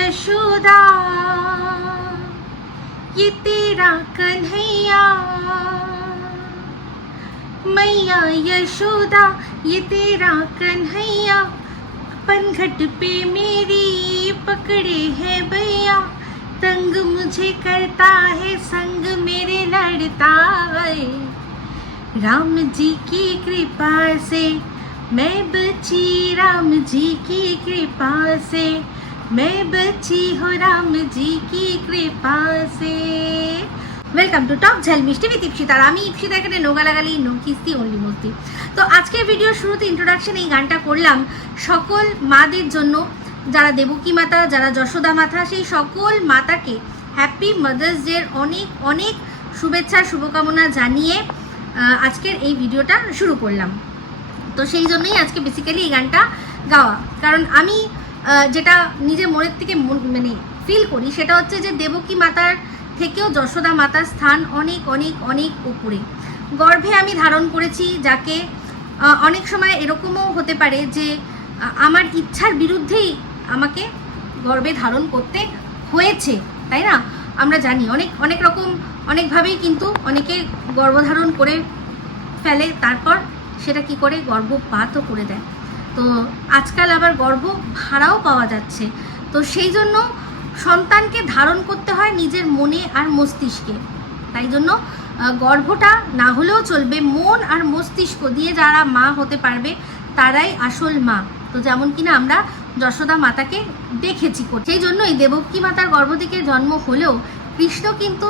यशोदा, ये तेरा कन्हैया। मैया यशोदा, ये तेरा कन्हैया। पनघट पे मेरी पकड़े है भैया। तंग मुझे करता है, संग मेरे लड़ता है। राम जी की कृपा से, मैं बची राम जी की कृपा से। मैं बची हूँ राम जी की कृपा से ওয়েলকাম টু টক ঝাল মিষ্টি উইথ ইপসিতা আর আমি ইপসিতা এখানে নোগালাগালি নো কিস্তি অনলি মূর্তি তো আজকের ভিডিওর শুরুতে ইন্ট্রোডাকশন এই গানটা করলাম সকল মাদের জন্য যারা দেবকী মাতা যারা যশোদা মাতা সেই সকল মাতাকে হ্যাপি মাদার্স ডের অনেক অনেক শুভেচ্ছা শুভকামনা জানিয়ে আহ, আজকের এই ভিডিওটা শুরু করলাম তো সেই জন্যই আজকে বেসিক্যালি এই গানটা গাওয়া কারণ আমি আহ, যেটা নিজের মনের থেকে মন- ফিল করি, সেটা হচ্ছে যে দেবকী মাতার থেকেও যশোদা মাতার স্থান অনেক অনেক অনেক উপরে। গর্ভে আমি ধারণ করেছি যাকে অনেক সময় এরকমও হতে পারে যে আমার ইচ্ছার বিরুদ্ধেই আমাকে গর্ভে ধারণ করতে হয়েছে, তাই না? আমরা জানি অনেক অনেক রকম, অনেকভাবেই কিন্তু অনেকে গর্ভধারণ করে ফেলে, তারপর সেটা কি করে? গর্ভপাতও করে দেয়। তো আজকাল আবার গর্ভ ভাড়াও পাওয়া যাচ্ছে। তো সেই জন্য সন্তানকে ধারণ করতে হয় নিজের মনে আর মস্তিষ্কে। তাই জন্য গর্ভটা না হলেও চলবে। মন আর মস্তিষ্ক দিয়ে যারা মা হতে পারবে, তারাই আসল মা। তো যেমন কিনা আমরা যশোদা মাতাকে দেখেছি সেই জন্যই দেবকী মাতার গর্ভ থেকে জন্ম হলেও কৃষ্ণ কিন্তু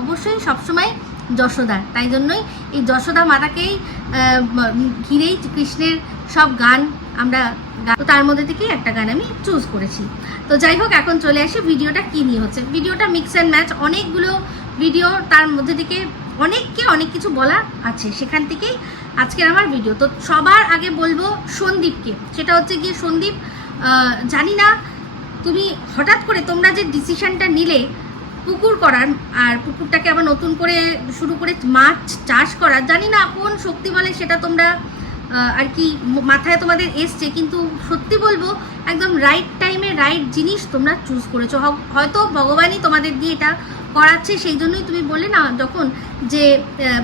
অবশ্যই সবসময় যশোদার। তাই জন্যই এই যশোদা মাতাকেই ঘিরেই কৃষ্ণের সব গান আমরা তো তার মধ্যে থেকেই একটা গান আমি চুজ করেছি। তো যাই হোক, এখন চলে আসি ভিডিওটা কী নিয়ে হচ্ছে। ভিডিওটা মিক্স অ্যান্ড ম্যাচ অনেকগুলো ভিডিও তার মধ্যে থেকে অনেককে অনেক কিছু বলা আছে। সেখান থেকেই আজকের আমার ভিডিও তো সবার আগে বলব সন্দীপকে। সেটা হচ্ছে গিয়ে সন্দীপ জানি না, তুমি হঠাৎ করে তোমরা যে ডিসিশনটা নিলে পুকুর করার, আর পুকুরটাকে আবার নতুন করে শুরু করে মাছ চাষ করার, জানি না কোন শক্তি বলে সেটা তোমরা আর কি মাথায় তোমাদের এসছে, কিন্তু সত্যি বলব, একদম রাইট টাইমে রাইট জিনিস তোমরা চুজ করেছ। হয়তো ভগবানই তোমাদের দিয়ে এটা করাচ্ছে, সেই জন্যই তুমি বললে না, যখন যে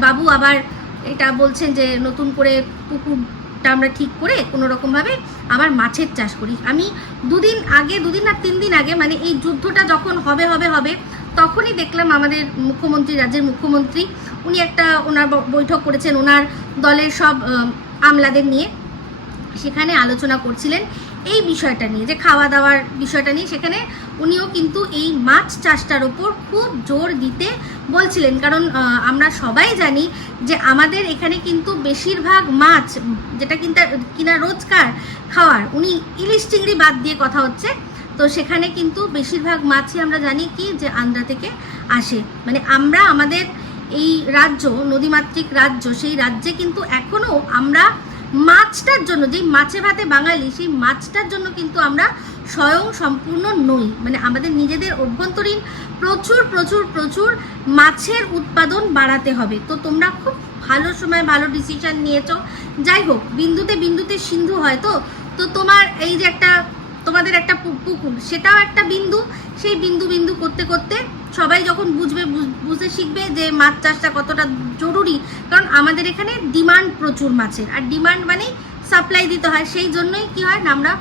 বাবু আবার এটা বলছেন যে, নতুন করে পুকুরটা আমরা ঠিক করে কোনো রকমভাবে আবার মাছের চাষ করি। আমি দুদিন আগে, দুদিন আর তিন দিন আগে মানে এই যুদ্ধটা যখন হবে হবে হবে, তখনই দেখলাম আমাদের মুখ্যমন্ত্রী, রাজ্যের মুখ্যমন্ত্রী, উনি একটা ওনার বৈঠক করেছেন, ওনার দলের সব আমলাদের নিয়ে সেখানে আলোচনা করছিলেন এই বিষয়টা নিয়ে, যে খাওয়া দাওয়ার বিষয়টা নিয়ে। সেখানে উনিও কিন্তু এই মাছ চাষটার ওপর খুব জোর দিতে বলছিলেন। কারণ আমরা সবাই জানি যে আমাদের এখানে কিন্তু বেশিরভাগ মাছ, যেটা কিন্তু, কিনা রোজকার খাওয়ার, উনি ইলিশ চিংড়ি বাদ দিয়ে কথা হচ্ছে। তো সেখানে কিন্তু বেশিরভাগ মাছই আমরা জানি কি যে আন্ধ্রা থেকে আসে। মানে আমরা আমাদের এই রাজ্য, নদীমাতৃক রাজ্য, সেই রাজ্যে কিন্তু এখনও আমরা মাছটার জন্য, যেই মাছে ভাতে বাঙালি, সেই মাছটার জন্য কিন্তু আমরা স্বয়ং সম্পূর্ণ নই। মানে আমাদের নিজেদের অভ্যন্তরীণ প্রচুর প্রচুর প্রচুর মাছের উৎপাদন বাড়াতে হবে। তো তোমরা খুব ভালো সময়, ভালো ডিসিশন নিয়েছো। যাই হোক, বিন্দুতে বিন্দুতে সিন্ধু হয় তো? তো তোমার এই যে একটা তোমাদের একটা পুকুর, সেটাও একটা বিন্দু। সেই বিন্দু বিন্দু করতে করতে সবাই যখন বুঝবে, বুঝ- বুঝতে শিখবে যে মাছ চাষটা কতটা জরুরি, কারণ আমাদের এখানে ডিমান্ড প্রচুর মাছের, আর ডিমান্ড মানে সাপ্লাই দিতে হয়। সেই জন্যই কি হয় আমরা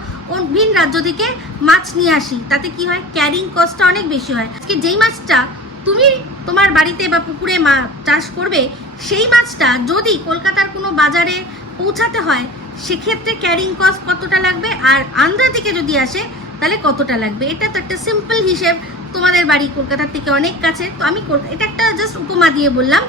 ভিন রাজ্য থেকে মাছ নিয়ে আসি, তাতে কি হয় ক্যারিং কস্টটা অনেক বেশি হয়। আজকে যেই মাছটা তুমি তোমার বাড়িতে বা পুকুরে মা, চাষ করবে, সেই মাছটা যদি কলকাতার কোনো বাজারে পৌঁছাতে হয় সেক্ষেত্রে ক্যারিং কস্ট কতটা লাগবে? আর আন্ধ্রা থেকে যদি আসে, তাহলে কতটা লাগবে? এটা তো একটা সিম্পল হিসেব। তোমাদের বাড়ি কলকাতার থেকে অনেক কাছে। তো আমি এটা একটা জাস্ট উপমা দিয়ে বললাম।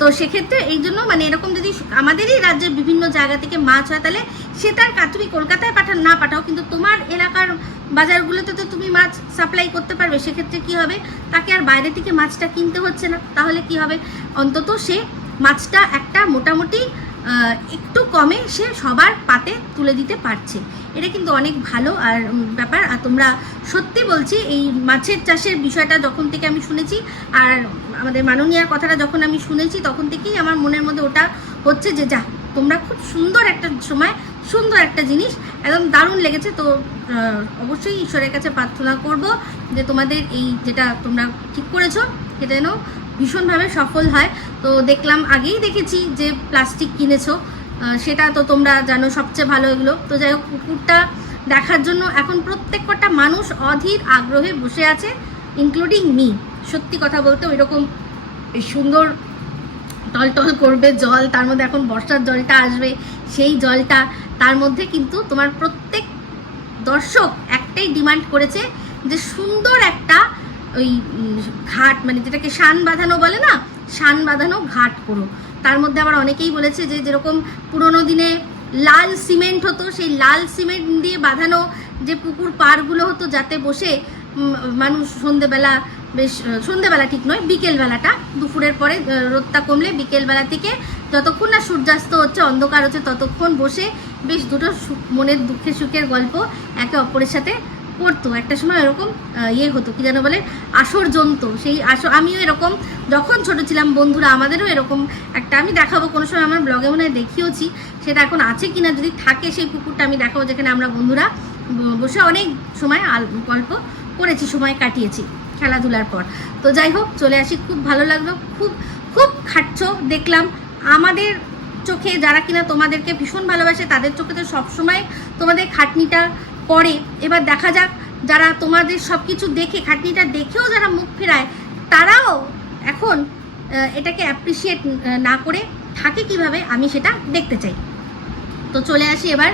তো সেক্ষেত্রে এই জন্য মানে এরকম যদি আমাদেরই রাজ্যের বিভিন্ন জায়গা থেকে মাছ হয়, তাহলে সেটার তুমি কলকাতায় পাঠান না পাঠাও। কিন্তু তোমার এলাকার বাজারগুলোতে তো তুমি মাছ সাপ্লাই করতে পারবে। সেক্ষেত্রে কি হবে? তাকে আর বাইরে থেকে মাছটা কিনতে হচ্ছে না। তাহলে কি হবে? অন্তত সে মাছটা একটা মোটামুটি একটু কমে সে সবার পাতে তুলে দিতে পারছে। এটা কিন্তু অনেক ভালো আর ব্যাপার। আর তোমরা সত্যি বলছি, এই মাছের চাষের বিষয়টা যখন থেকে আমি শুনেছি আর আমাদের মাননীয়ার কথাটা যখন আমি শুনেছি, তখন থেকেই আমার মনের মধ্যে ওটা হচ্ছে যে, যা, তোমরা খুব সুন্দর একটা সময়, সুন্দর একটা জিনিস, একদম দারুণ লেগেছে। তো অবশ্যই ঈশ্বরের কাছে প্রার্থনা করব যে তোমাদের এই যেটা তোমরা ঠিক করেছ, সেটা যেন ভীষণভাবে সফল হয়। তো দেখলাম, আগেই দেখেছি যে প্লাস্টিক কিনেছো। সেটা তো তোমরা জানো, সবচেয়ে ভালো এগুলো। তো যাই হোক, কুকুরটা দেখার জন্য এখন প্রত্যেক কটা মানুষ অধীর আগ্রহে বসে আছে ইনক্লুডিং মি সত্যি কথা বলতে ওই রকম সুন্দর টলটল করবে জল, তার মধ্যে এখন বর্ষার জলটা আসবে, সেই জলটা তার মধ্যে কিন্তু তোমার প্রত্যেক দর্শক একটাই ডিমান্ড করেছে যে সুন্দর একটা ওই ঘাট মানে যেটাকে শান বাঁধানো বলে না? শান বাঁধানো ঘাট করো। তার মধ্যে আবার অনেকেই বলেছে যে যেরকম পুরোনো দিনে লাল সিমেন্ট হতো, সেই লাল সিমেন্ট দিয়ে বাঁধানো যে পুকুর পাড়গুলো হতো যাতে বসে মানুষ সন্ধেবেলা বেশ সন্ধেবেলা ঠিক নয়, বিকেলবেলাটা, দুপুরের পরে রোদটা কমলে বিকেলবেলা থেকে যতক্ষণ না সূর্যাস্ত হচ্ছে, অন্ধকার হচ্ছে, ততক্ষণ বসে বেশ দুটো মনের দুঃখে সুখের গল্প একে অপরের সাথে করতো একটা সময় এরকম ইয়ে হতো, কি যেন বলে, আসর জমতো। সেই আসর, আমিও এরকম, যখন ছোট ছিলাম, বন্ধুরা আমাদেরও এরকম একটা, আমি দেখাবো, কোনো সময় আমার ব্লগে মনে হয় দেখিয়েওছি সেটা এখন আছে কিনা যদি থাকে সেই পুকুরটা, আমি দেখাবো যেখানে আমরা বন্ধুরা বসে অনেক সময় আল- গল্প করেছি, সময় কাটিয়েছি, খেলাধুলার পর। তো যাই হোক, চলে আসি, খুব ভালো লাগল, খুব খুব খাটছো, দেখলাম। আমাদের চোখে, যারা কিনা তোমাদেরকে ভীষণ ভালোবাসে, তাদের চোখে তো সবসময় তোমাদের খাটনিটা পড়ে। এবার দেখা যাক যারা তোমাদের সব কিছু দেখে, খাটনিটা দেখেও যারা মুখ ফেরায়, তারাও এখন এটাকে অ্যাপ্রিসিয়েট না করে থাকে কীভাবে, আমি সেটা দেখতে চাই। তো চলে আসি এবার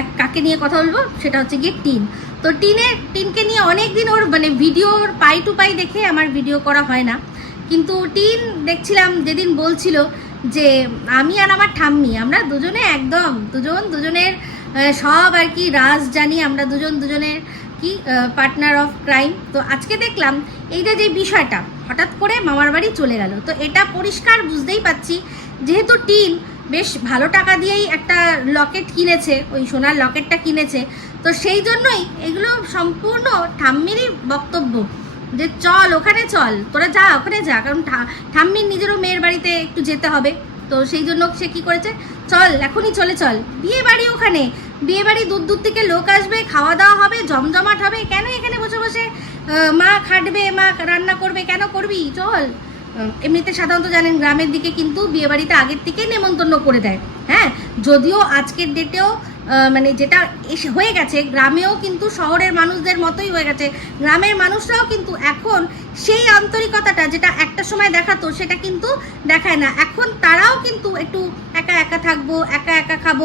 এক কাকে নিয়ে কথা বলব, সেটা হচ্ছে গিয়ে টিন। তো টিনের টিনকে নিয়ে অনেক দিন ওর মানে ভিডিওর পাই টু পাই দেখে আমার ভিডিও করা হয় না। কিন্তু টিন দেখছিলাম, যেদিন বলছিল যে, আমি আর আমার ঠাম্মি, আমরা দুজনে একদম, দুজন, দুজনের সব আর কি রাজ, জানি, আমরা দুজন দুজনের কি পার্টনার অফ ক্রাইম তো আজকে দেখলাম এইটা যে বিষয়টা, হঠাৎ করে মামার বাড়ি চলে গেল। তো এটা পরিষ্কার বুঝতেই পাচ্ছি, যেহেতু টিন, বেশ ভালো টাকা দিয়েই একটা লকেট কিনেছে, ওই সোনার লকেটটা কিনেছে। তো সেই জন্যই এগুলো সম্পূর্ণ ঠাম্মিরই বক্তব্য, যে চল, ওখানে চল, তোরা যা, ওখানে যা, কারণ ঠাম্মির নিজেরও মেয়ের বাড়িতে একটু যেতে হবে। তো সেই জন্য সে কি করেছে? চল, এখনই চলে চল। বিয়ে বাড়ি ওখানে। বিয়ে বাড়ি দূর দূর থেকে লোক আসবে, খাওয়া দাওয়া হবে, জমজমাট হবে। কেন এখানে বসে বসে মা খাটবে, মা রান্না করবে, কেন করবি? চল। এমনিতে সাধারণত জানেন, গ্রামের দিকে কিন্তু বিয়ে বাড়িতে আগের থেকেই নেমন্তন্ন করে দেয়। হ্যাঁ যদিও আজকের ডেটেও মানে যেটা হয়ে গেছে, গ্রামেও কিন্তু শহরের মানুষদের মতোই হয়ে গেছে। গ্রামের মানুষরাও কিন্তু এখন সেই আন্তরিকতাটা যেটা একটা সময় দেখাতো, সেটা কিন্তু দেখায় না। এখন তারাও কিন্তু একটু একা একা থাকব, একা একা খাব,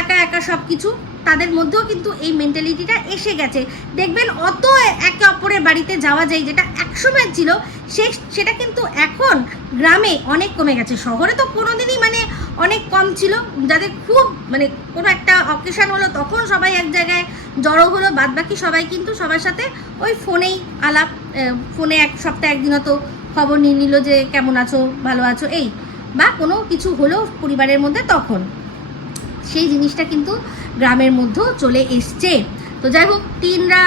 একা একা সব কিছু তাদের মধ্যেও কিন্তু এই মেন্টালিটিটা এসে গেছে। দেখবেন অত একে অপরের বাড়িতে যাওয়া যায়, যেটা একসময় ছিল সে সেটা কিন্তু এখন গ্রামে অনেক কমে গেছে। শহরে তো কোনোদিনই মানে অনেক কম ছিল। যাদের খুব মানে কোনো একটা অকেশান হলো, তখন সবাই এক জায়গায় জড়ো হলো বাদ বাকি সবাই কিন্তু সবার সাথে ওই ফোনেই আলাপ ফোনে এক সপ্তাহে একদিন হয়তো খবর নিয়ে নিল যে কেমন আছো, ভালো আছো, এই, বা কোনো কিছু হলো পরিবারের মধ্যে তখন। সেই জিনিসটা কিন্তু গ্রামের মধ্যেও চলে এসছে। তো যাই হোক টিনরা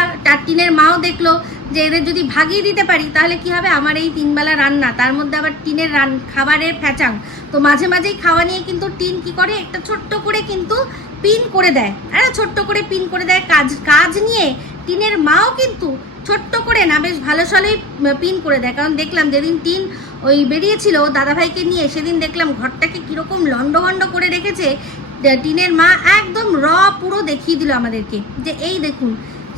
টিনের মাও দেখল যে এদের যদি ভাগিয়ে দিতে পারি, তাহলে কি হবে? আমার এই তিনবেলা রান্না, তার মধ্যে আবার টিনের রান, খাবারের ফ্যাচাং। তো মাঝে মাঝেই খাওয়া নিয়ে কিন্তু টিন কি করে? একটা ছোট্ট করে কিন্তু পিন করে দেয়। আরে ছোট্ট করে পিন করে দেয় কাজ কাজ নিয়ে টিনের মাও কিন্তু ছোট্ট করে না, বেশ ভালো সালেই পিন করে দেয়। কারণ দেখলাম যেদিন টিন ওই বেরিয়েছিল, দাদাভাইকে নিয়ে, সেদিন দেখলাম ঘরটাকে কীরকম লন্ডভন্ড করে রেখেছে টিনের মা একদম র পুরো দেখিয়ে দিল আমাদেরকে। যে এই দেখুন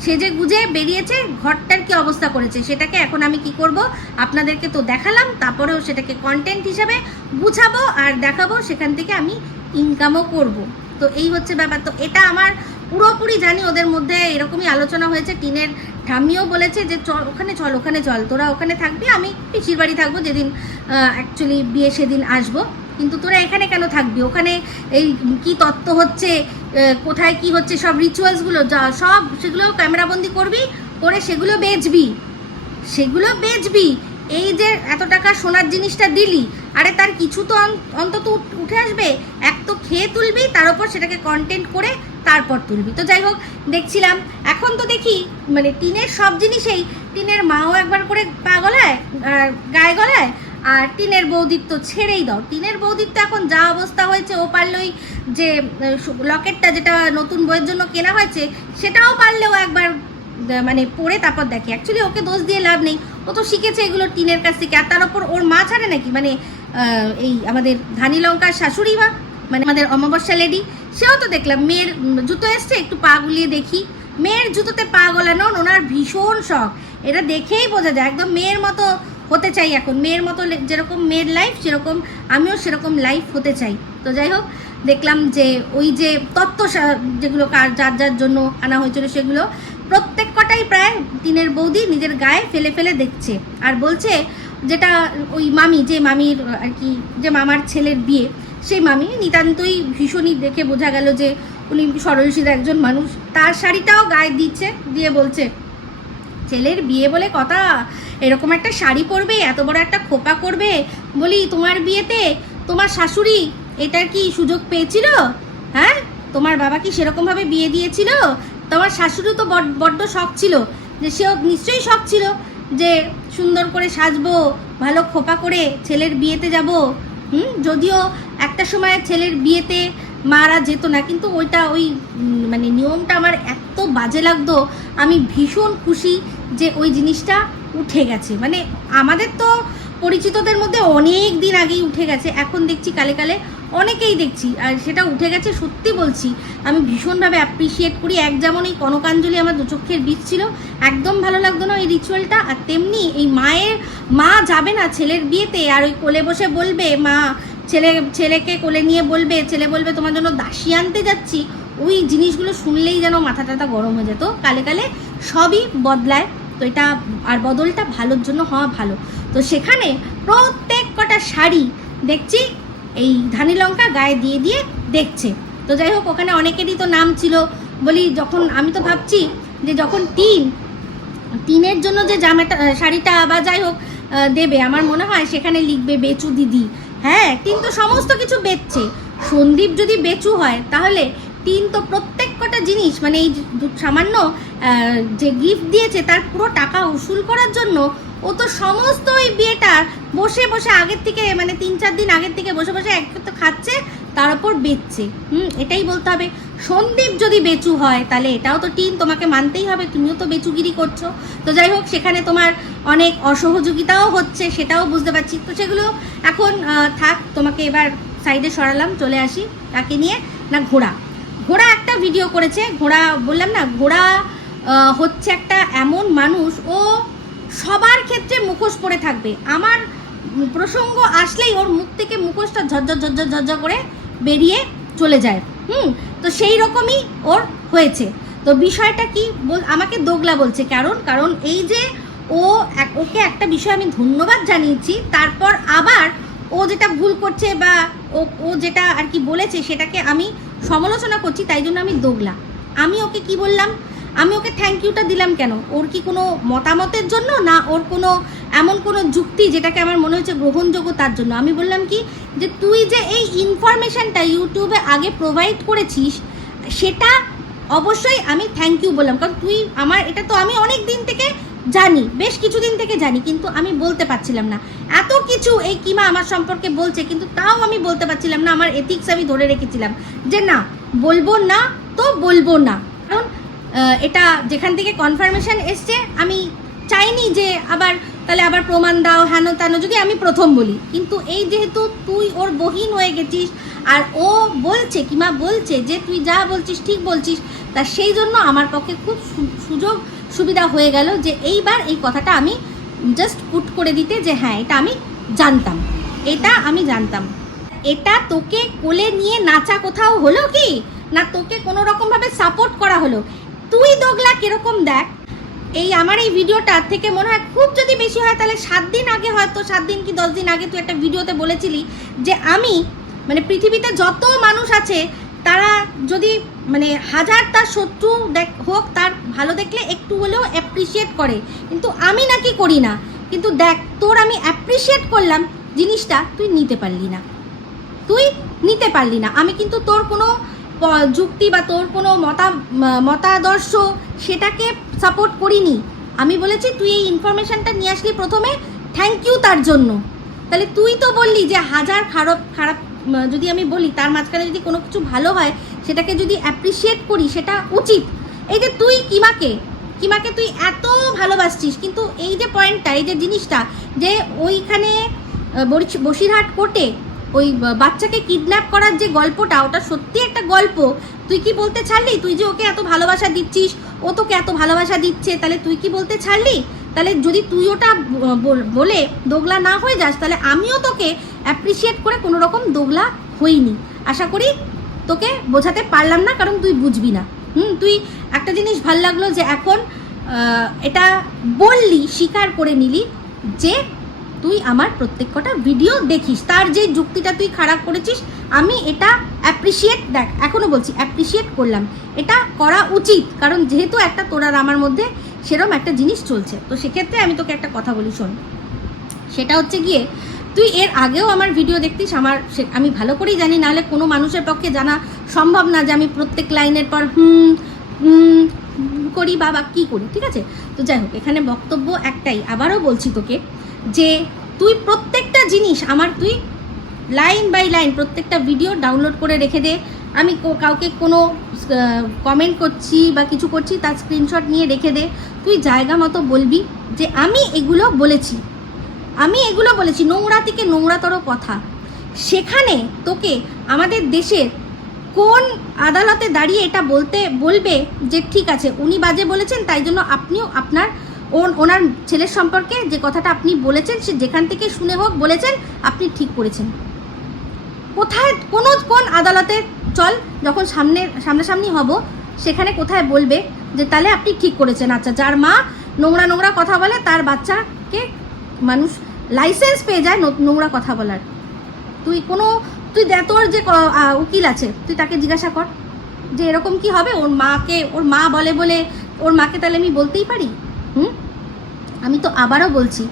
সেজে গুজে বেরিয়েছে, ঘরটার কি অবস্থা করেছে, সেটাকে এখন আমি কি করব? আপনাদেরকে তো দেখালাম, তারপরেও সেটাকে কন্টেন্ট হিসাবে গুছাবো আর দেখাবো, সেখান থেকে আমি ইনকামও করব। তো এই হচ্ছে ব্যাপার। তো এটা আমার পুরোপুরি জানি, ওদের মধ্যে এরকমই আলোচনা হয়েছে, টিনের ঠাম্মিও বলেছে যে, চল, ওখানে চল ওখানে চল, তোরা ওখানে থাকবি, আমি পিসির বাড়ি থাকব যেদিন অ্যাকচুয়ালি বিয়ে সেদিন আসব। কিন্তু তোরা এখানে কেন থাকবি? ওখানে এই কি তত্ত্ব হচ্ছে? কোথায় কি হচ্ছে? সব রিচুয়ালসগুলো যা, সব সেগুলো ক্যামেরাবন্দি করবি, করে সেগুলো বেচবি। সেগুলো বেচবি। এই যে এত টাকা সোনার জিনিসটা দিলি, আরে তার কিছু তো অন্তত উঠ- আসবে। এক তো খেয়ে তুলবি, তার উপর সেটাকে কন্টেন্ট করে তারপর তুলবি। তো যাই হোক, দেখছিলাম। এখন তো দেখি মানে টিনের সব জিনিসেই, টিনের মাও একবার করে পা গলায় গায়ে গলায় আর টিনের বৌদির তো ছেড়েই দাও। টিনের বৌদির তো এখন যা অবস্থা হয়েছে, ও পারলই যে লকেটটা যেটা নতুন বইয়ের জন্য কেনা হয়েছে, সেটাও পারলেও একবার মানে পড়ে তারপর দেখে। অ্যাকচুয়ালি ওকে দোষ দিয়ে লাভ নেই। ও তো শিখেছে এগুলো টিনের কাছ থেকে। আর তার ওপর ওর মা ছাড়ে নাকি? মানে এই আমাদের ধানি লঙ্কার শাশুড়ি মা মানে আমাদের অমাবস্যা লেডি সেও তো দেখলাম মেয়ের জুতো এসছে, একটু পা গুলিয়ে দেখি। মেয়ের জুতোতে পা গলানো ওনার ভীষণ শখ। এটা দেখেই বোঝা যায়। একদম মেয়ের মতো হতে চাই এখন। মেয়ের মতো যেরকম মেয়ের লাইফ সেরকম আমিও সেরকম লাইফ হতে চাই। তো যাই হোক, দেখলাম যে ওই যে তত্ত্ব যেগুলো কার যার যার জন্য আনা হয়েছিল সেগুলো প্রত্যেক কটাই প্রায় দিনের বৌদি নিজের গায়ে ফেলে ফেলে দেখছে। আর বলছে যেটা ওই মামি, যে মামির আর কি, যে মামার ছেলের বিয়ে, সেই মামি নিতান্তই ভীষণই দেখে বোঝা গেল যে উনি সরলশীল একজন মানুষ। তার শাড়িটাও গায়ে দিচ্ছে, দিয়ে বলছে ছেলের বিয়ে বলে কথা? এরকম একটা শাড়ি পরবে, এত বড় একটা খোপা করবে? বলি, তোমার বিয়েতে তোমার শাশুড়ি এটার কি সুযোগ পেয়েছিল? হ্যাঁ? তোমার বাবা কি সেরকমভাবে বিয়ে দিয়েছিল? তোমার শাশুড়ি তো বড- বড্ড শখ ছিল। যে সেও নিশ্চয়ই শখ ছিল যে সুন্দর করে সাজবো, ভালো খোপা করে ছেলের বিয়েতে যাব। হুম? যদিও একটা সময় ছেলের বিয়েতে মারা যেত না, কিন্তু ওইটা ওই মানে নিয়মটা আমার এত বাজে লাগতো। আমি ভীষণ খুশি যে ওই জিনিসটা উঠে গেছে। মানে আমাদের তো পরিচিতদের মধ্যে অনেক দিন আগেই উঠে গেছে। এখন দেখছি কালে কালে অনেকেই দেখছি। আর সেটা উঠে গেছে সত্যি বলছি। আমি ভীষণভাবে অ্যাপ্রিসিয়েট করি। এক যেমন এই কনকাঞ্জলি আমার দু চোখের বীজ ছিল। একদম ভালো লাগতো না এই রিচুয়ালটা আর তেমনি এই মায়ের, মা যাবে না ছেলের বিয়েতে। আর ওই কোলে বসে বলবে, মা, ছেলে, ছেলেকে কোলে নিয়ে বলবে, ছেলে বলবে, তোমার জন্য দাসী আনতে যাচ্ছি। ওই জিনিসগুলো শুনলেই যেন মাথা টাথা গরম হয়ে যেত। কালে কালে সবই বদলায়। তো এটা, আর বদলটা ভালোর জন্য হওয়া ভালো। তো সেখানে প্রত্যেক কটা শাড়ি দেখছি, এই ধানি লঙ্কা গায়ে দিয়ে দিয়ে দেখছে। তো যাই হোক, ওখানে অনেকেরই তো নাম ছিল। বলি, যখন আমি তো ভাবছি যে যখন টিন, টিনের জন্য যে জামাটা শাড়িটা বা যাই হোক দেবে, আমার মনে হয় সেখানে লিখবে বেচু দিদি। হ্যাঁ টিন তো সমস্ত কিছু বেচছে। সন্দীপ যদি বেচু হয়, তাহলে টিন তো প্রত্যেক কটা জিনিস মানে এই সামান্য যে গিফট দিয়েছে তার পুরো টাকা উসুল করার জন্য, ও তো সমস্ত ওই বিয়েটা বসে বসে আগের থেকে মানে তিন চার দিন আগের থেকে বসে বসে এক তো খাচ্ছে, তার উপর বেচছে। হুম, এটাই বলতে হবে। সন্দীপ যদি বেচু হয়, তাহলে এটাও তো টিন তোমাকে মানতেই হবে, তুমিও তো বেচুগিরি করছ। তো যাই হোক, সেখানে তোমার অনেক অসহযোগিতাও হচ্ছে, সেটাও বুঝতে পারছি। তো সেগুলো এখন থাক, তোমাকে এবার সাইডে সরালাম, চলে আসি, তাকে নিয়ে, না ঘোড়া ঘোড়া একটা ভিডিও করেছে, ঘোড়া বললাম না, ঘোড়া হচ্ছে একটা এমন মানুষ, ও সবার ক্ষেত্রে মুখোশ পরে থাকবে। আমার প্রসঙ্গ আসলেই ওর মুখ থেকে মুখোশটা ঝরঝর ঝরঝর ঝরঝর করে বেরিয়ে চলে যায়। হুম, তো সেই রকমই ওর হয়েছে। তো বিষয়টা কি বল আমাকে দোগলা বলছে, কারণ কারণ এই যে ও ওকে একটা বিষয় আমি ধন্যবাদ জানিয়েছি, তারপর আবার ও যেটা ভুল করছে বা ও ও যেটা আর কি বলেছে, সেটাকে আমি সমালোচনা করছি, তাই জন্য আমি দোগলা। আমি ওকে কি বললাম? আমি ওকে থ্যাংক ইউটা দিলাম কেন? ওর কি কোনো মতামতের জন্য না ওর কোনো এমন কোনো যুক্তি যেটাকে আমার মনে হচ্ছে গ্রহণযোগ্য তার জন্য? আমি বললাম কি যে তুই যে এই ইনফরমেশনটা ইউটিউবে আগে প্রোভাইড করেছিস, সেটা অবশ্যই আমি থ্যাংক ইউ বললাম। কারণ তুই আমার, এটা তো আমি অনেক দিন থেকে জানি, বেশ কিছুদিন থেকে জানি, কিন্তু আমি বলতে পারছিলাম না। এত কিছু এই কিমা আমার সম্পর্কে বলছে, কিন্তু তাও আমি বলতে পারছিলাম না, আমার এথিক্স আমি ধরে রেখেছিলাম। যে না, বলব না তো বলব না। কারণ এটা যেখান থেকে কনফার্মেশন এসছে, আমি চাইনি যে আবার, তাহলে আবার প্রমাণ দাও, হেন তেন, যদি আমি প্রথম বলি। কিন্তু এই যেহেতু তুই ওর বহিন হয়ে গেছিস, আর ও বলছে, কিমা বলছে যে তুই যা বলছিস, ঠিক বলছিস, তা সেই জন্য আমার পক্ষে খুব সুযোগ সুবিধা হয়ে গেল যে এইবার এই কথাটা আমি জাস্ট পুট করে দিতে যে হ্যাঁ এটা আমি জানতাম। এটা আমি জানতাম। এটা তোকে কোলে নিয়ে নাচা কোথাও হলো কি? না তোকে কোনো রকমভাবে সাপোর্ট করা হলো? তুই দোগলা কীরকম দেখ? এই আমার এই ভিডিওটা থেকে মনে হয় খুব যদি বেশি হয় তাহলে সাত দিন আগে হয়তো, সাত দিন কি দশ দিন আগে তুই একটা ভিডিওতে বলেছিলি যে আমি মানে পৃথিবীতে যত মানুষ আছে তারা যদি মানে হাজার তার শত্রু দেখ, হোক, তার ভালো দেখলে একটু হলেও অ্যাপ্রিসিয়েট করে। কিন্তু আমি নাকি করি না। কিন্তু দেখ, তোর আমি অ্যাপ্রিসিয়েট করলাম জিনিসটা, তুই নিতে পারলি না। তুই নিতে পারলি না। আমি কিন্তু তোর কোনো যুক্তি বা তোর কোনো মতা মতাদর্শ সেটাকে সাপোর্ট করিনি। আমি বলেছি, তুই এই ইনফরমেশনটা নিয়ে আসলি প্রথমে থ্যাংক ইউ তার জন্য। তাহলে তুই তো বললি যে হাজার খারাপ খারাপ যদি আমি বলি, তার মাঝখানে যদি কোনো কিছু ভালো হয়, সেটাকে যদি অ্যাপ্রিসিয়েট করি, সেটা উচিত। এই যে তুই কিমাকে কিমাকে তুই এত ভালোবাসছিস, কিন্তু এই যে পয়েন্টটা এই যে জিনিসটা, যে ওইখানে বসিরহাট কোর্টে ওই বাচ্চাকে কিডন্যাপ করার যে গল্পটা, ওটা সত্যি একটা গল্প। তুই কি বলতে ছাড়লি? তুই যে ওকে এত ভালোবাসা দিচ্ছিস, ও তোকে এত ভালোবাসা দিচ্ছে, তাহলে তুই কি বলতে ছাড়লি? তাহলে যদি তুই ওটা বলে দোগলা না হয়ে যাস, তাহলে আমিও তোকে অ্যাপ্রিসিয়েট করে কোনো রকম দোগলা হইনি। আশা করি তোকে বোঝাতে পারলাম না, কারণ তুই বুঝবি না। হুম, তুই একটা জিনিস ভালো লাগল যে এখন এটা বললি, স্বীকার করে নিলি যে তুই আমার প্রত্যেক কটা ভিডিও দেখিস। তার যে যুক্তিটা তুই খারাপ করেছিস, আমি এটা অ্যাপ্রিসিয়েট দেখ এখনও বলছি অ্যাপ্রিসিয়েট করলাম। এটা করা উচিত, কারণ যেহেতু একটা তোর আর আমার মধ্যে সেরম একটা জিনিস চলছে। তো সেক্ষেত্রে আমি তোকে একটা কথা বলি, শোন। সেটা হচ্ছে গিয়ে তুই এর আগেও আমার ভিডিও দেখতিস, আমার আমি ভালো করেই জানি, নাহলে কোনো মানুষের পক্ষে জানা সম্ভব না যে আমি প্রত্যেক লাইনের পর হুম করি বা বা কী করি, ঠিক আছে? তো যাই হোক, এখানে বক্তব্য একটাই, আবারও বলছি তোকে যে তুই প্রত্যেকটা জিনিস আমার, তুই লাইন বাই লাইন প্রত্যেকটা ভিডিও ডাউনলোড করে রেখে দে। আমি কাউকে কোনো কমেন্ট করছি বা কিছু করছি, তার স্ক্রিনশট নিয়ে রেখে দে। তুই জায়গা মতো বলবি যে আমি এগুলো বলেছি। আমি এগুলো বলেছি, নোংরা থেকে নোংরাতর কথা। সেখানে তোকে আমাদের দেশের কোন আদালতে দাঁড়িয়ে এটা বলতে, বলবে যে ঠিক আছে, উনি বাজে বলেছেন, তাই জন্য আপনিও আপনার ওন- ওনার ছেলের সম্পর্কে যে কথাটা আপনি বলেছেন, সে যেখান থেকে শুনে হোক বলেছেন, আপনি ঠিক করেছেন। কোথায়, কোনো, কোন আদালতে চল, যখন সামনে, সামনাসামনি হব, সেখানে কোথায় বলবে যে তাহলে আপনি ঠিক করেছেন। আচ্ছা যার মা নোংরা নোংরা কথা বলে, তার বাচ্চাকে মানুষ লাইসেন্স পেয়ে যায় নোংরা কথা বলার। তুই কোনো তুই তোর যে উকিল আছে, তুই তাকে জিজ্ঞাসা কর যে এরকম কি হবে? ওর মাকে ওর মা বলে বলে ওর মাকে তাহলে আমি বলতেই পারি? হুম? আমি তো আবারও বলছি,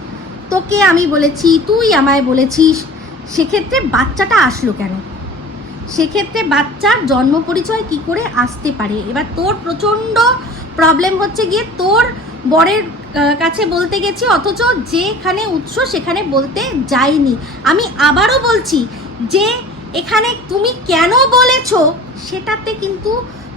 তোকে আমি বলেছি, তুই আমায় বলেছিস, সেক্ষেত্রে বাচ্চাটা আসলো কেন? সেক্ষেত্রে বাচ্চার জন্ম পরিচয় কি করে আসতে পারে? এবার তোর প্রচণ্ড প্রবলেম হচ্ছে গিয়ে তোর বরের কাছে বলতে গেছি, অথচ যেখানে উৎস সেখানে বলতে যাইনি। আমি আবারও বলছি যে, এখানে তুমি কেন বলেছ, সেটাতে কিন্তু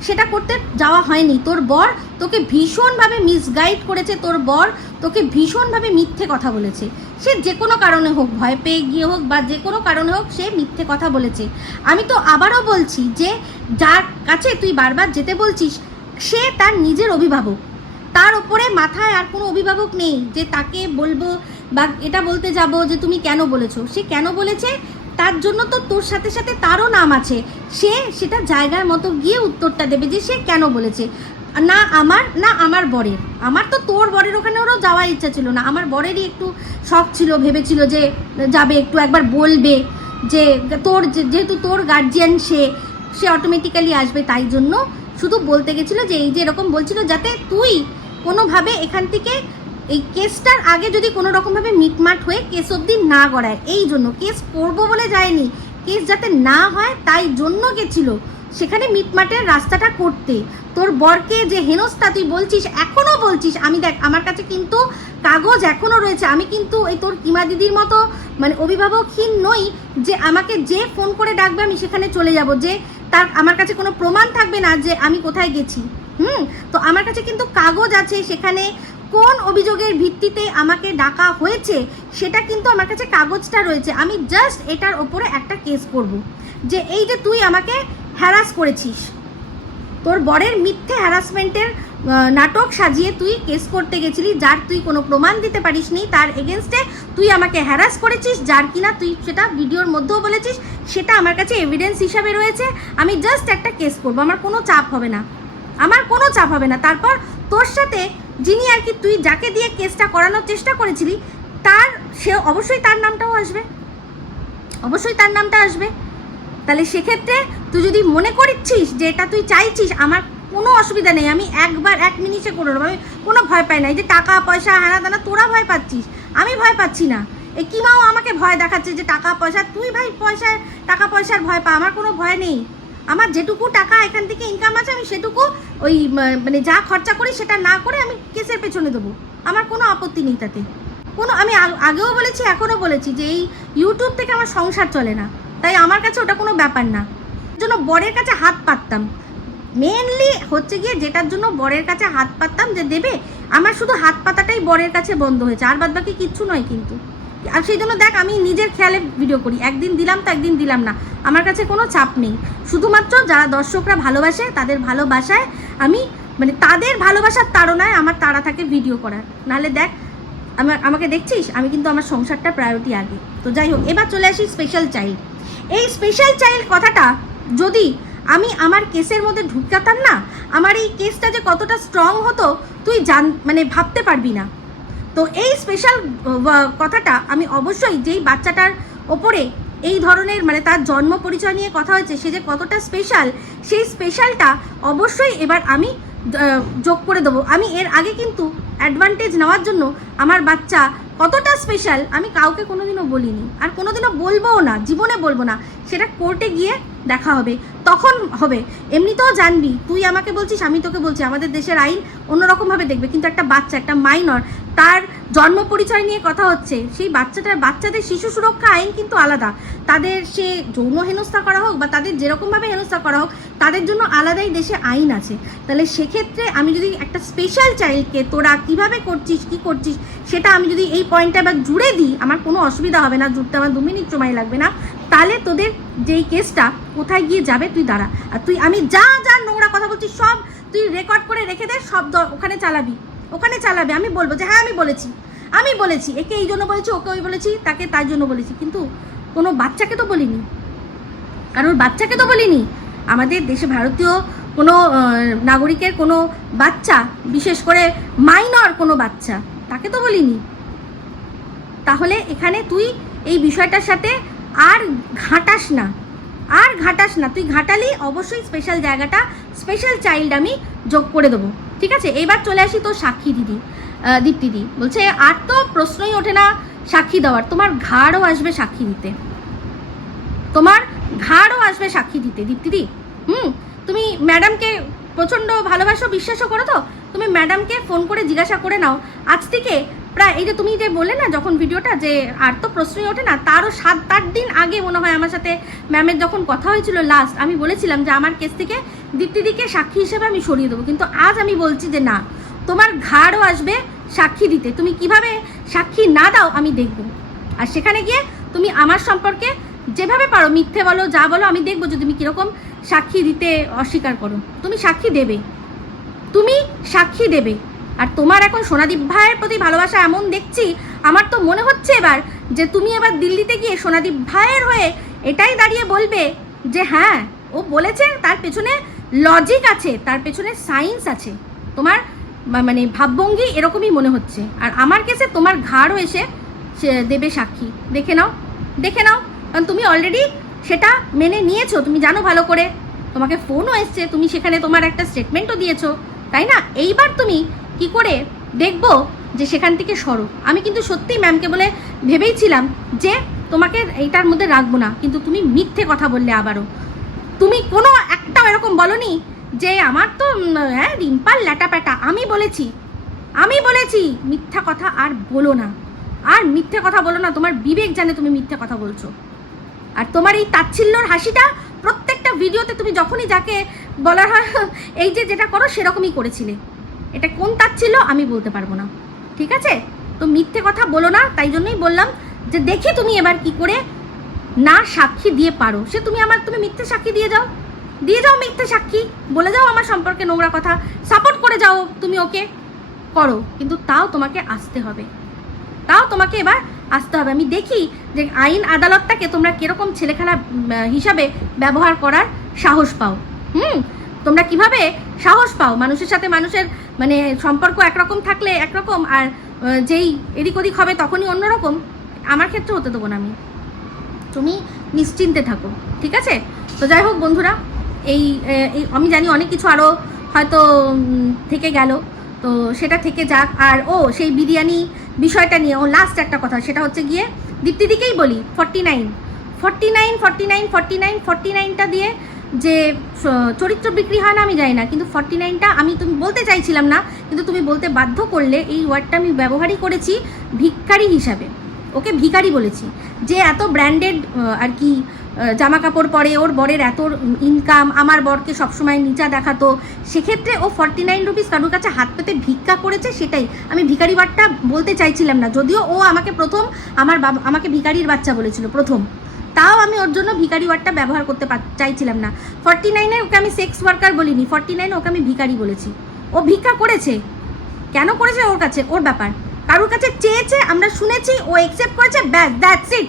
সেটা করতে যাওয়া হয়নি। তোর বর তোকে ভীষণভাবে মিসগাইড করেছে, তোর বর তোকে ভীষণভাবে মিথ্যে কথা বলেছে। সে যে কোনো কারণে হোক, ভয় পেয়ে গিয়ে হোক বা যে কোনো কারণে হোক, সে মিথ্যে কথা বলেছে। আমি তো আবারও বলছি যে, যার কাছে তুই বারবার যেতে বলছিস, সে তার নিজের অভিভাবক। তার ওপরে মাথায় আর কোনো অভিভাবক নেই যে তাকে বলব বা এটা বলতে যাব যে তুমি কেন বলেছ। সে কেন বলেছে? তার জন্য তো তোর সাথে সাথে তারও নাম আছে। সে সেটা জায়গার মতো গিয়ে উত্তরটা দেবে যে সে কেন বলেছে। না আমার না আমার বরের। আমার তো তোর বরের ওখানে ওরও যাওয়ার ইচ্ছা ছিল না। আমার বরেরই একটু শখ ছিল, ভেবেছিল যে যাবে, একটু একবার বলবে যে তোর যেহেতু তোর গার্জিয়ান সে সে অটোমেটিক্যালি আসবে, তাই জন্য শুধু বলতে গেছিল যে এই যে এরকম বলছিল যাতে তুই কোনোভাবে এখান থেকে এই কেসটার আগে যদি কোনো রকমভাবে মিটমাট হয়ে কেস অবধি না গড়ায়, এই জন্য কেস করব বলে যায়নি। কেস যাতে না হয় তাই জন্য গেছিল। সেখানে মিটমাটের রাস্তাটা করতে। তোর বরকে যে হেনস্থা তুই বলছিস এখনও বলছিস, আমি দেখ, আমার কাছে কিন্তু কাগজ এখনও রয়েছে। আমি কিন্তু এই তোর কিমা দিদির মতো মানে অভিভাবকহীন নই যে আমাকে যে ফোন করে ডাকবে আমি সেখানে চলে যাব, যে তার, আমার কাছে কোনো প্রমাণ থাকবে না যে আমি কোথায় গেছি। হুম, তো আমার কাছে কিন্তু কাগজ আছে, সেখানে কোন অভিযোগের ভিত্তিতে আমাকে ডাকা হয়েছে, সেটা কিন্তু আমার কাছে কাগজটা রয়েছে। আমি জাস্ট এটার ওপরে একটা কেস করব, যে এই যে তুই আমাকে হ্যারাস করেছিস, তোর বরের মিথ্যে হ্যারাসমেন্টের নাটক সাজিয়ে তুই কেস করতে গেছিলি, যার তুই কোনো প্রমাণ দিতে পারিসনি, তার এগেনস্টে তুই আমাকে হ্যারাস করেছিস, যার কিনা তুই সেটা ভিডিওর মধ্যেও বলেছিস, সেটা আমার কাছে এভিডেন্স হিসাবে রয়েছে। আমি জাস্ট একটা কেস করব, আমার কোনো চাপ হবে না। আমার কোনো চাপ হবে না। তারপর তোর সাথে যিনি আর কি তুই যাকে দিয়ে কেসটা করানোর চেষ্টা করেছিলি, তার, সে অবশ্যই তার নামটাও আসবে। অবশ্যই তার নামটা আসবে। তাহলে সেক্ষেত্রে তুই যদি মনে করছিস যে এটা তুই চাইছিস, আমার কোনো অসুবিধা নেই। আমি একবার এক মিনিটে করে নেব আমি কোনো ভয় পাই না। এই যে টাকা, পয়সা হানা দানা তোরা ভয় পাচ্ছিস, আমি ভয় পাচ্ছি না। এই কিমাও আমাকে ভয় দেখাচ্ছে যে টাকা, পয়সা, তুই ভাই পয়সার, টাকা, পয়সার ভয় পা, আমার কোনো ভয় নেই। আমার যেটুকু টাকা এখান থেকে ইনকাম আছে, আমি সেটুকু ওই মানে যা খরচা করি সেটা না করে আমি কেসের পেছনে দেবো। আমার কোনো আপত্তি নেই তাতে। কোনো আমি আগেও বলেছি, এখনও বলেছি যে এই ইউটিউব থেকে আমার সংসার চলে না। তাই আমার কাছে ওটা কোনো ব্যাপার না। জন্য বরের কাছে হাত পাততাম। মেনলি হচ্ছে গিয়ে যেটার জন্য বরের কাছে হাত পাততাম যে দেবে, আমার শুধু হাত পাতাটাই বরের কাছে বন্ধ হয়েছে। আর বাদ বাকি কিচ্ছু নয় কিন্তু। আর সেই জন্য দেখ, আমি নিজের খেয়ালে ভিডিও করি। একদিন দিলাম তো একদিন দিলাম না। আমার কাছে কোনো চাপ নেই। শুধুমাত্র যারা দর্শকরা ভালোবাসে, তাদের ভালোবাসায় আমি মানে তাদের ভালোবাসার তাড়নায় আমার তাড়া থাকে ভিডিও করার। নাহলে দেখ, আমার, আমাকে দেখছিস? আমি কিন্তু আমার সংসারটা প্রায়োরিটি আগে। তো যাই হোক, এবার চলে আসি স্পেশাল চাইল্ড এই স্পেশাল চাইল্ড কথাটা যদি আমি আমার কেসের মধ্যে ঢুকাতাম না, আমার এই কেসটা যে কতটা স্ট্রং হতো, তুই জান মানে ভাবতে পারবি না। তো এই স্পেশাল কথাটা আমি অবশ্যই যেই বাচ্চাটার ওপরে এই ধরনের মানে তার জন্ম পরিচয় নিয়ে কথা হয়েছে, সে যে কতটা স্পেশাল সেই স্পেশালটা অবশ্যই এবার আমি যোগ করে দেবো। আমি এর আগে কিন্তু অ্যাডভান্টেজ নেওয়ার জন্য আমার বাচ্চা কতটা স্পেশাল আমি কাউকে কোনোদিনও বলিনি। আর কোনোদিনও বলবোও না, জীবনে বলব না, সেটা কোর্টে গিয়ে দেখা হবে। তখন হবে। এমনিতেও জানবি, তুই আমাকে বলছিস, আমি তোকে বলছি, আমাদের দেশের আইন অন্যরকমভাবে দেখবে। কিন্তু একটা বাচ্চা, একটা মাইনর তার জন্ম পরিচয় নিয়ে কথা হচ্ছে, সেই বাচ্চাটার, বাচ্চাদের শিশু সুরক্ষা আইন কিন্তু আলাদা। তাদের সে যৌন হেনস্থা করা হোক বা তাদের যেরকমভাবে হেনস্থা করা হোক, তাদের জন্য আলাদাই দেশে আইন আছে। তাহলে সেক্ষেত্রে আমি যদি একটা স্পেশাল চাইল্ডকে তোরা কীভাবে করছিস, কি করছিস, সেটা আমি যদি এই পয়েন্টটা এবার জুড়ে দিই, আমার কোনো অসুবিধা হবে না, জুড়তে আমার দু মিনিট সময় লাগবে না। তাহলে তোদের যেই কেসটা কোথায় গিয়ে যাবে তুই দাঁড়া। আর তুই, আমি যা যা নোংরা কথা বলছি, সব তুই রেকর্ড করে রেখে দে, সব ওখানে চালাবি। ওখানে চালাবে, আমি বলব যে হ্যাঁ আমি বলেছি। আমি বলেছি, একে এই জন্য বলেছি, ওকে ওই বলেছি, তাকে তার জন্য বলেছি। কিন্তু কোনো বাচ্চাকে তো বলিনি। কারোর বাচ্চাকে তো বলিনি। আমাদের দেশে ভারতীয় কোনো নাগরিকের কোনো বাচ্চা, বিশেষ করে মাইনর কোনো বাচ্চা, তাকে তো বলিনি। তাহলে এখানে তুই এই বিষয়টার সাথে আর ঘাটাস না। আর ঘাটাস না। তুই ঘাটালি অবশ্যই স্পেশাল জায়গাটা স্পেশাল চাইল্ড আমি যোগ করে দেবো। ঠিক আছে? এবার চলে আসি তোর সাক্ষী দিদি দীপ্তিদি বলছে, আর তো প্রশ্নই ওঠে না সাক্ষী দেওয়ার। তোমার ঘাড়ও আসবে সাক্ষী দিতে। তোমার ঘাড়ও আসবে সাক্ষী দিতে দীপ্তিদি হুম? তুমি ম্যাডামকে প্রচণ্ড ভালোবাসো, বিশ্বাসও করো তো? তুমি ম্যাডামকে ফোন করে জিজ্ঞাসা করে নাও। আজ থেকে প্রায়, এই যে তুমি যে বললে না যখন ভিডিওটা যে আর তো প্রশ্নই ওঠে না, তারও সাত আট দিন আগে মনে হয় আমার সাথে ম্যামের যখন কথা হয়েছিল লাস্ট আমি বলেছিলাম যে আমার কেস থেকে দীপ্তিদিকে সাক্ষী হিসেবে আমি সরিয়ে দেবো। কিন্তু আজ আমি বলছি যে না, তোমার ঘাড়ও আসবে সাক্ষী দিতে। তুমি কীভাবে সাক্ষী না দাও আমি দেখব। আর সেখানে গিয়ে তুমি আমার সম্পর্কে যেভাবে পারো, মিথ্যে বলো, যা বলো, আমি দেখব যে তুমি কীরকম সাক্ষী দিতে অস্বীকার করো। তুমি সাক্ষী দেবে। তুমি সাক্ষী দেবে। আর তোমার এখন সোনাদীপ ভাইয়ের প্রতি ভালোবাসা এমন দেখছি, আমার তো মনে হচ্ছে এবার যে তুমি এবার দিল্লিতে গিয়ে সোনাদীপ ভাইয়ের হয়ে এটাই দাঁড়িয়ে বলবে যে হ্যাঁ ও বলেছে তার পেছনে লজিক আছে, তার পেছনে সায়েন্স আছে। তোমার মানে ভাবভঙ্গি এরকমই মনে হচ্ছে। আর আমার কেসে তোমার ঘাড় এসে দেবে সাক্ষী। দেখে নাও দেখে নাও। কারণ তুমি অলরেডি সেটা মেনে নিয়েছো, তুমি জানো ভালো করে। তোমাকে ফোনও এসছে, তুমি সেখানে তোমার একটা স্টেটমেন্টও দিয়েছ। তাই না? এইবার তুমি কি করে? দেখব যে সেখান থেকে সরো। আমি কিন্তু সত্যিই ম্যামকে বলে ভেবেইছিলাম যে তোমাকে এইটার মধ্যে রাখব না। কিন্তু তুমি মিথ্যে কথা বললে আবারও। তুমি কোনো একটাও এরকম বলনি যে আমার তো হ্যাঁ রিম্পাল ল্যাটাপ্যাটা। আমি বলেছি। আমি বলেছি, মিথ্যা কথা আর বলো না। আর মিথ্যে কথা বলো না, তোমার বিবেক জানে তুমি মিথ্যে কথা বলছো। আর তোমার এই তাচ্ছিল্যর হাসিটা প্রত্যেকটা ভিডিওতে তুমি যখনই যাকে বলার হয়, এই যে যেটা করো সেরকমই করেছিলে। এটা কোন তার ছিল আমি বলতে পারব না। ঠিক আছে? তো মিথ্যে কথা বলো না, তাই জন্যই বললাম যে দেখি তুমি এবার কি করে না সাক্ষী দিয়ে পারো। সে তুমি আমার, তুমি মিথ্যে সাক্ষী দিয়ে যাও। দিয়ে যাও মিথ্যে সাক্ষী। বলে যাও আমার সম্পর্কে নোংরা কথা। সাপোর্ট করে যাও তুমি ওকে। করো, কিন্তু তাও তোমাকে আসতে হবে। তাও তোমাকে এবার আসতে হবে। আমি দেখি যে আইন আদালতটাকে তোমরা কীরকম ছেলেখেলা হিসাবে ব্যবহার করার সাহস পাও। হুম? তোমরা কীভাবে সাহস পাও? মানুষের সাথে মানুষের মানে সম্পর্ক একরকম থাকলে একরকম আর যেই এদিক ওদিক হবে তখনই অন্যরকম। আমার ক্ষেত্রে হতে দেবো না আমি। তুমি নিশ্চিন্তে থাকো, ঠিক আছে? তো যাই হোক বন্ধুরা, এই আমি জানি অনেক কিছু আরও হয়তো থেকে গেল। তো সেটা থেকে যাক। আর, ও, সেই বিরিয়ানি বিষয়টা নিয়ে, ও লাস্ট একটা কথা, সেটা হচ্ছে গিয়ে, দীপ্তিদিকেই বলি forty nine forty nine forty nine forty nine forty নাইনটা দিয়ে যে চরিত্র বিক্রি হয় না, আমি জানি না। কিন্তু ফর্টি নাইনটা আমি তুমি বলতে চাইছিলাম না, কিন্তু তুমি বলতে বাধ্য করলে এই ওয়ার্ডটা আমি ব্যবহারই করেছি ভিক্ষারি হিসাবে। ওকে ভিখারি বলেছি। যে এত ব্র্যান্ডেড আর কি জামা কাপড় পরে, ওর বরের এত ইনকাম আমার বরকে সবসময় নিচা দেখাতো, সেক্ষেত্রে ও ফর্টি নাইন রুপিস কারোর কাছে হাত পেতে ভিক্ষা করেছে সেটাই। আমি ভিখারি ওয়ার্ডটা বলতে চাইছিলাম না, যদিও ও আমাকে প্রথম, আমার বাবা, আমাকে ভিখারির বাচ্চা বলেছিল, প্রথম। তাও আমি ওর জন্য ভিকারি ওয়ার্ডটা ব্যবহার করতে চাইছিলাম না। ফর্টি নাইনে ওকে আমি সেক্স ওয়ার্কার বলিনি ফর্টি নাইনে ওকে আমি ভিকারি বলেছি। ও ভিক্ষা করেছে। কেন করেছে ওর কাছে? ওর ব্যাপার। কারোর কাছে চেয়েছে, আমরা শুনেছি, ও অ্যাকসেপ্ট করেছে, ব্যাস দ্যাটস ইট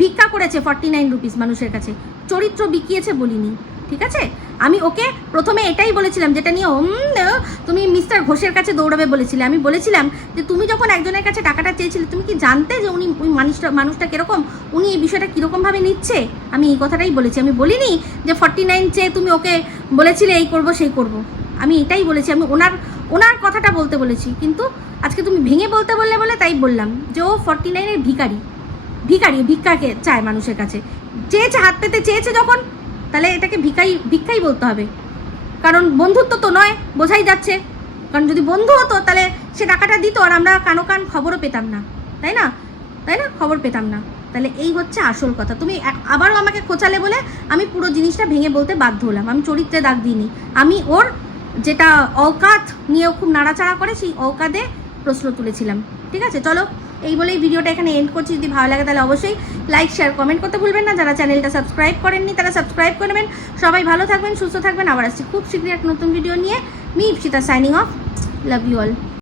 ভিক্ষা করেছে ফর্টি নাইন রুপিস মানুষের কাছে। চরিত্র বিকিয়েছে বলিনি। ঠিক আছে? আমি ওকে প্রথমে এটাই বলেছিলাম, যেটা নিয়ে তুমি মিস্টার ঘোষের কাছে দৌড়াবে বলেছিলে। আমি বলেছিলাম যে তুমি যখন একজনের কাছে টাকাটা চেয়েছিলে, তুমি কি জানতে যে উনি ওই মানুষটা মানুষটা কীরকম? উনি এই বিষয়টা কীরকমভাবে নিচ্ছে? আমি এই কথাটাই বলেছি। আমি বলিনি যে ফর্টি নাইন চেয়ে তুমি ওকে বলেছিলে, এই করব, সেই করব। আমি এটাই বলেছি। আমি ওনার ওনার কথাটা বলতে বলেছি। কিন্তু আজকে তুমি ভেঙে বলতে বললে বলে তাই বললাম যে ও ফর্টি নাইনের ভিকারি ভিখারি, ভিক্ষাকে চায় মানুষের কাছে। চেয়েছে হাত পেতে, চেয়েছে যখন তাহলে এটাকে ভিখাই ভিক্ষাই বলতে হবে। কারণ বন্ধুত্ব তো নয়, বোঝাই যাচ্ছে। কারণ যদি বন্ধু হতো, তাহলে সে টাকাটা দিত আর আমরা কানো কান খবরও পেতাম না। তাই না? তাই না? খবর পেতাম না। তাহলে এই হচ্ছে আসল কথা। তুমি আবারও আমাকে খোঁচালে বলে আমি পুরো জিনিসটা ভেঙে বলতে বাধ্য হলাম। আমি চরিত্রে দাগ দিইনি। আমি ওর যেটা অকাত নিয়েও খুব নাড়াচাড়া করে, সেই অকাদে প্রশ্ন তুলেছিলাম। ঠিক আছে? চলো। এই বলেই ভিডিওটা এখানে এন্ড করছি। যদি ভালো লাগে তাহলে অবশ্যই লাইক শেয়ার কমেন্ট করতে ভুলবেন না। যারা চ্যানেলটা সাবস্ক্রাইব করেননি, তারা সাবস্ক্রাইব করবেন সবাই ভালো থাকবেন, সুস্থ থাকবেন। আবার আসছি খুব শীঘ্রই এক নতুন ভিডিও নিয়ে। Me Ipsita signing off love you all